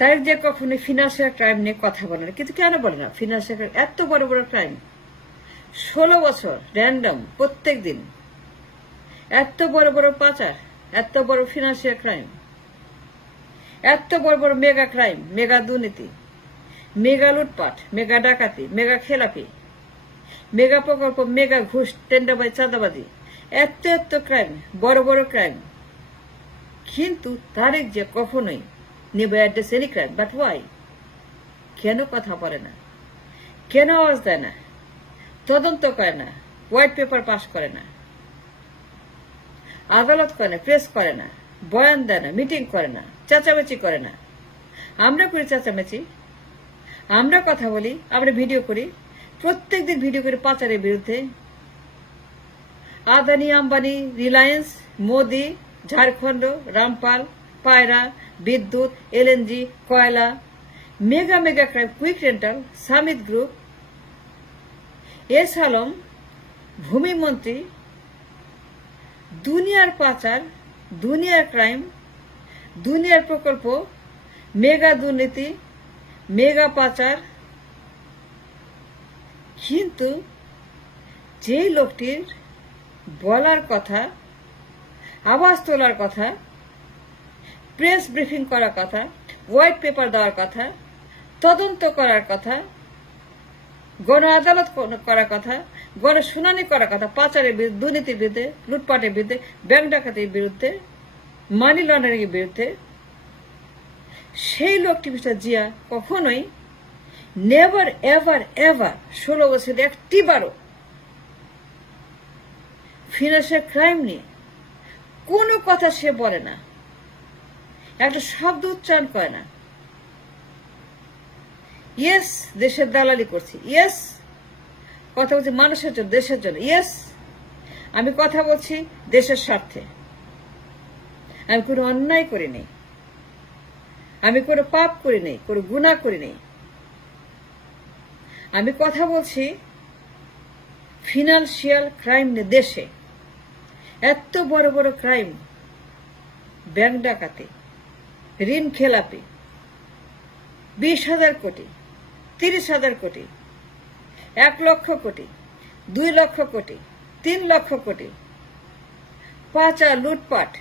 তার যে কখনো ফিনান্সিয়াল ক্রাইম নিয়ে কথা বলে না, কিন্তু কেন বলে না? ফিনান্সিয়াল ক্রাইম এত বড় বড় ক্রাইম, 16 বছর র্যান্ডম প্রত্যেক দিন, এত বড় বড় পাচার, এত বড় ফিনান্সিয়াল ক্রাইম, এত বড় বড় মেগা ক্রাইম, মেগা দুর্নীতি, মেগা লুটপাট, মেগা ডাকাতি, মেগা খেলাপি, মেগা প্রকল্প, মেগা ঘুষ, টেন্ডারবাজি, চাঁদাবাজি, এত এত ক্রাইম, বড় বড় ক্রাইম। কিন্তু তারেক যে কখনোই never address any crime, but why? কেন কথা বলে না? কেন আওয়াজ দেয় না? তদন্ত করে না, হোয়াইট পেপার পাস করে না, আদালত করে না, প্রেস করে না, বয়ান দেয় না, মিটিং করে না, চেঁচামেচি করে না? আমরা করি চেঁচামেচি, আমরা কথা বলি, আমরা ভিডিও করি, প্রত্যেকদিন ভিডিও করি পাচারের বিরুদ্ধে। আদানি, আম্বানি, রিলায়েন্স, মোদি, ঝাড়খণ্ড, রামপাল, পায়রা, বিদ্যুৎ, এলএনজি, কয়লা, mega mega crime, quick rental, Summit group, S Alam, ভূমিমন্ত্রী, দুনিয়ার পাচার, দুনিয়ার ক্রাইম, দুনিয়ার প্রকল্প, মেগা দুর্নীতি, মেগা পাচার। কিন্তু যে লোকটির বলার কথা, আওয়াজ তোলার কথা, প্রেস ব্রিফিং করার কথা, হোয়াইট পেপার দেওয়ার কথা, তদন্ত করার কথা, গণ আদালত করার কথা, গণশুনানি করার কথা, পাচারের বিরুদ্ধে, দুর্নীতির বিরুদ্ধে, লুটপাটের বিরুদ্ধে, ব্যাংক ডাকাতির বিরুদ্ধে, মানি লন্ডারিং এর বিরুদ্ধে, সেই লোকটি মিস্টার জিয়া কখনোই নেভার এভার এভার 16 বছর একটিবারও ফিনান্সিয়াল ক্রাইম নিয়ে কোনো কথা সে বলে না, একটা শব্দ উচ্চারণ করে না। ইয়েস, দেশের দালালি করছি, ইয়েস কথা বলছি মানুষের জন্য, দেশের জন্য, ইয়েস আমি কথা বলছি দেশের স্বার্থে, আমি কোনো অন্যায় করি নেই, আমি কোনো পাপ করি নেই, কোনো গুনাহ করি নেই। আমি কথা বলছি ফিনান্সিয়াল ক্রাইম নিয়ে। দেশে এত বড় বড় ক্রাইম, ব্যাংক ডাকাতি, ঋণ খেলাপি, 20,000 কোটি, 30,000 কোটি, 1 লক্ষ কোটি, 2 লক্ষ কোটি, 3 লক্ষ কোটি, পাচার, লুটপাট,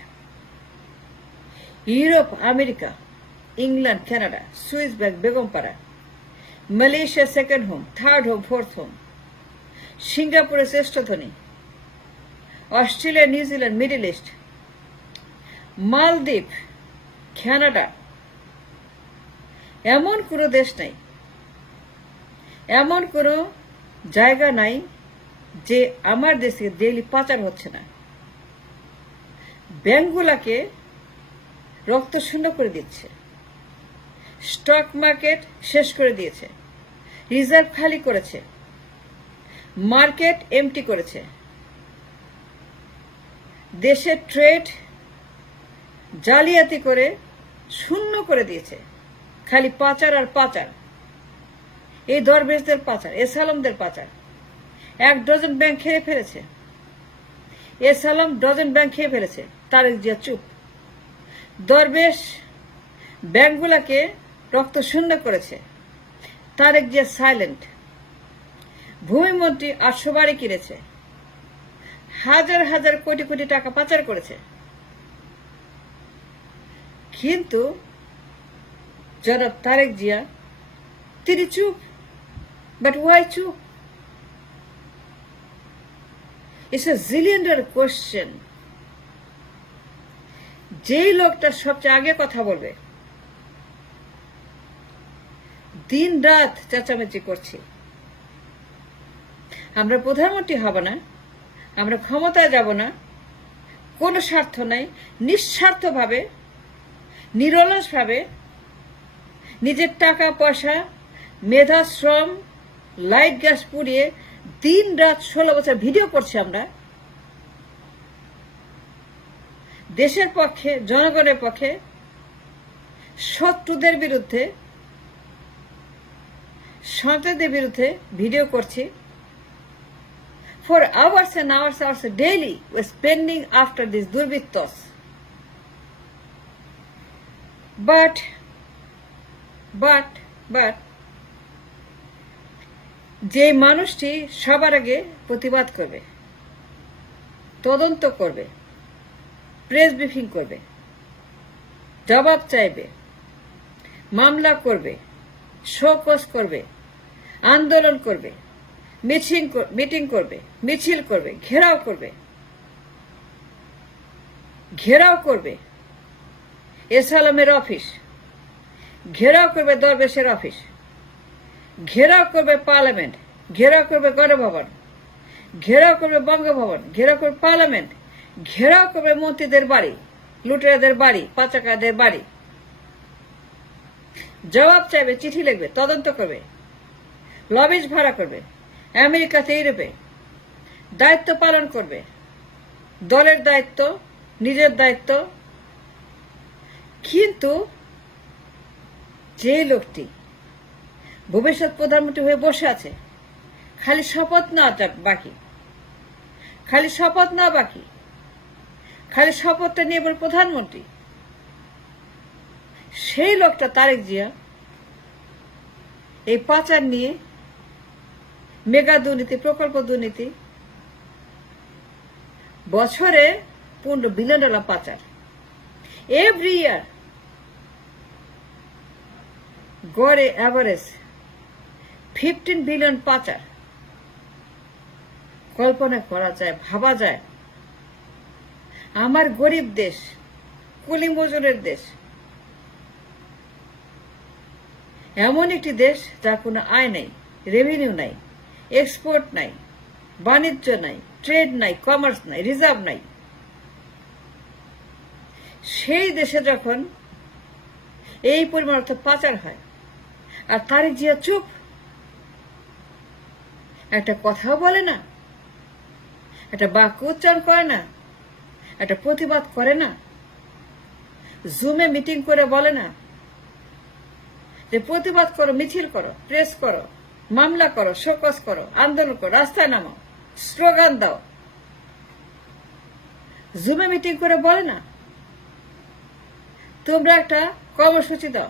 Europe, America, England, Canada, Swiss bank, Begumpara, Malaysia second home, third home, fourth home, সিঙ্গাপুরের শ্রেষ্ঠ ধনী, অস্ট্রেলিয়া, নিউজিল্যান্ড, মিডল ইস্ট, মালদ্বীপ, কানাডা, এমন কোনো দেশ নাই, এমন কোনো জায়গা নাই যে আমার দেশে ডেইলি পাচার হচ্ছে না। ব্যাংকগুলাকে রক্ত শূন্য করে দিচ্ছে, স্টক মার্কেট শেষ করে দিয়েছে, রিজার্ভ খালি করেছে, মার্কেট এমটি করেছে, দেশের ট্রেড জালিয়াতি করে শূন্য করে দিয়েছে। খালি পাচার আর পাচার, এই দরবেশদের পাচার, এস আলমদের পাচার। 1 ডজন ব্যাংক খেয়ে ফেলেছে, এস আলম ডজন ব্যাংক খেয়ে ফেলেছে, তারেক জিয়া চুপ। দরবেশ ব্যাংকগুলাকে রক্ত শূন্য করেছে, তারেক জিয়া সাইলেন্ট। ভূমিমন্ত্রী 800 বাড়ি কিনেছে, হাজার হাজার কোটি কোটি টাকা পাচার করেছে, কিন্তু জনাব তারেক জিয়া তিনি চুপ। বাট ওয়াই চুপ? It's a zillion question. যেই লোকটা সবচেয়ে আগে কথা বলবে, দিন রাত চেঁচামেচি করছি, আমরা প্রধানমন্ত্রী হব না, আমরা ক্ষমতায় যাব না, কোনো স্বার্থ নাই, নিঃস্বার্থভাবে, নিরলসভাবে নিজের টাকা পয়সা, মেধা, শ্রম, লাইট গ্যাস পুড়িয়ে দিন রাত 16 বছর ভিডিও করছি আমরা দেশের পক্ষে, জনগণের পক্ষে, শত্রুদের বিরুদ্ধে, সন্ত্রাসীদের বিরুদ্ধে ভিডিও করছি। For hours and hours daily, we're spending after these durbittos. But but যে মানুষটি সবার আগে প্রতিবাদ করবে, তদন্ত করবে, প্রেস ব্রিফিং করবে, জবাব চাইবে, মামলা করবে, শোকজ করবে, আন্দোলন করবে, মিটিং করবে, মিছিল করবে, ঘেরাও করবে এসালামের অফিস, ঘেরাও করবে দরবেশের অফিস, ঘেরাও করবে পার্লামেন্ট, ঘেরাও করবে গণভবন, ঘেরাও করবে বঙ্গভবন, ঘেরাও করবে পার্লামেন্ট, ঘেরাও করবে মন্ত্রীদের বাড়ি, লুটেরাদের বাড়ি, পাচারকারদের বাড়ি, জবাব চাইবে, চিঠি লিখবে, তদন্ত করবে, লবিজ ভাড়া করবে, আমেরিকাতে, ইউরোপে দায়িত্ব পালন করবে, দলের দায়িত্ব, নিজের দায়িত্ব। কিন্তু যে লোকটি ভবিষ্যৎ প্রধানমন্ত্রী হয়ে বসে আছে, খালি শপথ না বাকি, খালি শপথটা নিয়ে বল প্রধানমন্ত্রী, সেই লোকটা তারেক জিয়া এই পাচার নিয়ে, মেগা দুর্নীতি, প্রকল্প দুর্নীতি, বছরে $15 বিলিয়ন পাচার, এভরি ইয়ার গড়ে অ্যাভারেজ 15 বিলিয়ন পাচার। কল্পনা করা যায়, ভাবা যায়, আমার গরিব দেশ, কুলি মজুরের দেশ, এমন একটি দেশ যার কোনো আয় নাই, রেভিনিউ নাই, এক্সপোর্ট নাই, বাণিজ্য নাই, ট্রেড নাই, কমার্স নাই, রিজার্ভ নাই, সেই দেশে যখন এই পরিমাণ অর্থ পাচার হয় আর তারেক জিয়া চুপ, একটা কথাও বলে না, একটা বাক্য উচ্চারণ করে না, একটা প্রতিবাদ করে না, জুমে মিটিং করে বলে না যে প্রতিবাদ করো, মিছিল করো, প্রেস করো, মামলা করো, শোকজ করো, আন্দোলন করো, রাস্তায় নামো, স্লোগান দাও, জুমে মিটিং করে বলে না তোমরা একটা কর্মসূচি দাও,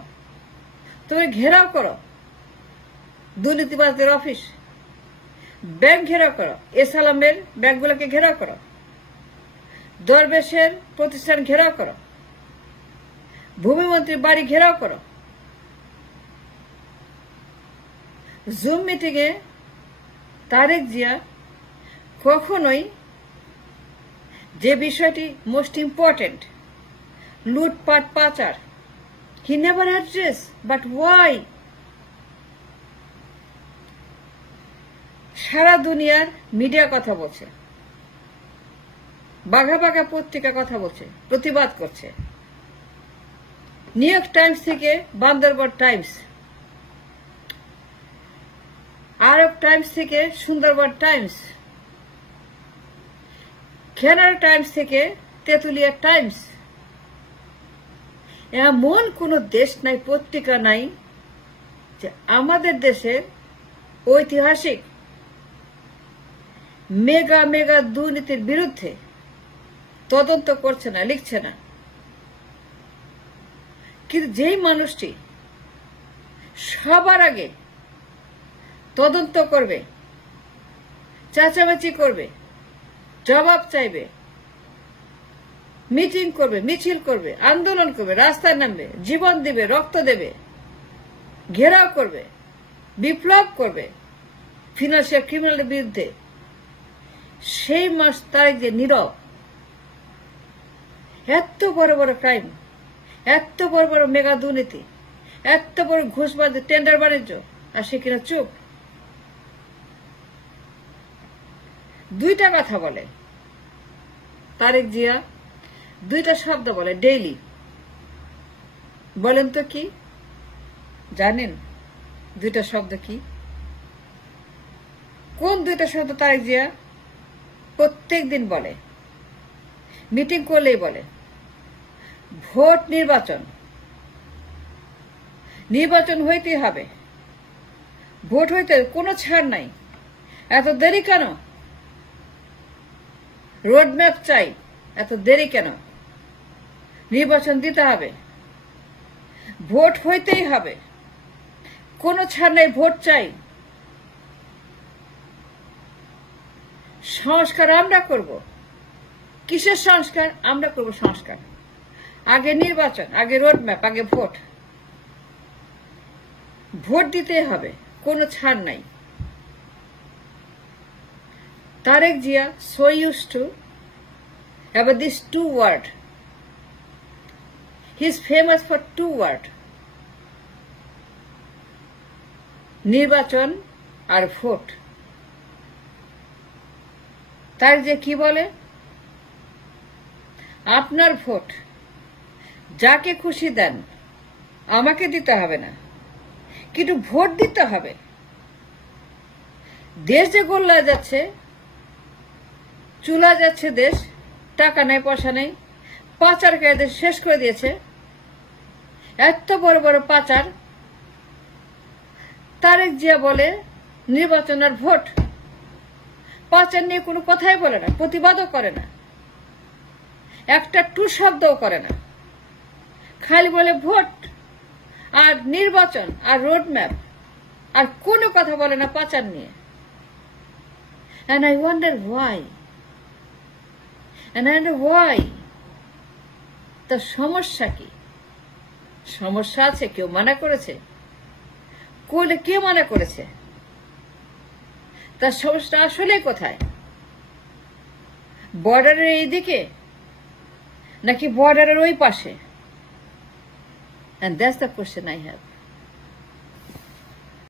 তোমরা ঘেরাও করো দুর্নীতিবাজদের অফিস, ব্যাংক ঘেরাও করো, এসালামের ব্যাংকগুলোকে ঘেরাও করো, দরবেশের প্রতিষ্ঠান ঘেরাও করো, ভূমিমন্ত্রীর বাড়ি ঘেরাও করো। জুম মিটিং এ তারেক জিয়া কখনোই যে বিষয়টি মোস্ট ইম্পর্টেন্ট, লুটপাট পাচার, he never address, but why? সারা দুনিয়ার মিডিয়া কথা বলছে, বাঘা বাঘা পত্রিকা কথা বলছে, প্রতিবাদ করছে, নিউ ইয়র্ক টাইমস থেকে বান্দরবান টাইমস, আরব টাইমস থেকে সুন্দরবন টাইমস, কানাডা টাইমস থেকে তেতুলিয়া টাইমস, এমন কোন দেশ নাই, পত্রিকা নাই যে আমাদের দেশের ঐতিহাসিক মেগা মেগা দুর্নীতির বিরুদ্ধে তদন্ত করছে না, লিখছে না। কিন্তু যেই মানুষটি সবার আগে তদন্ত করবে, চেঁচামেচি করবে, জবাব চাইবে, মিটিং করবে, মিছিল করবে, আন্দোলন করবে, রাস্তায় নামবে, জীবন দিবে, রক্ত দেবে, ঘেরাও করবে, বিপ্লব করবে ফিনান্সিয়াল ক্রিমিনালের বিরুদ্ধে, সেই মাস তারেক যে নীরব, এত বড় বড় ক্রাইম, এত বড় বড় মেগা দুর্নীতি, এত বড় ঘুষবাজি, টেন্ডার বাণিজ্য, আর সে কিনা চুপ। দুইটা কথা বলে তারেক জিয়া, দুইটা শব্দ বলে ডেইলি। বলেন তো কি জানেন দুইটা শব্দ কি? কোন দুইটা শব্দ তারেক জিয়া প্রত্যেক দিন বলে, মিটিং করলেই বলে? ভোট, নির্বাচন, নির্বাচন হইতেই হবে, ভোট হইতে কোনো ছাড় নাই, এত দেরি কেন? রোডম্যাপ চাই, এত দেরি কেন? নির্বাচন দিতে হবে, ভোট হইতেই হবে, কোনো ছাড় নেই, ভোট চাই। সংস্কার আমরা করব। কিসের সংস্কার? আমরা করব সংস্কার। আগে নির্বাচন, আগে রোডম্যাপ, আগে ভোট। ভোট দিতে হবে, কোনো ছাড় নাই। Tareq Zia so used to have this two word. He is famous for two word. নির্বাচন আর ভোট। তার যে কি বলে, আপনার ভোট যাকে খুশি দেন, আমাকে দিতে হবে না, কিন্তু ভোট দিতে হবে। দেশ যে গোল্লায় যাচ্ছে, চুলা যাচ্ছে দেশ, টাকা নেই, পয়সা নেই, পাচার করে দেশ শেষ করে দিয়েছে। এত বড় বড় পাচার। তারেক জিয়া বলে নির্বাচন আর ভোট। পাচার নিয়ে কোনো কথাই বলে না, প্রতিবাদও করে না, একটা টু শব্দও করে না, খালি বলে ভোট আর নির্বাচন আর রোডম্যাপ, আর কোনো কথা বলে না পাচার নিয়ে। And I wonder why. And I wonder why. তো সমস্যা কি? সমস্যা আছে, কেউ মানা করেছে? করলে কে মানা করেছে? তার সমস্যা আসলে কোথায়? বর্ডারের এই দিকে নাকি বর্ডারের ওই পাশে? And that's the question I have.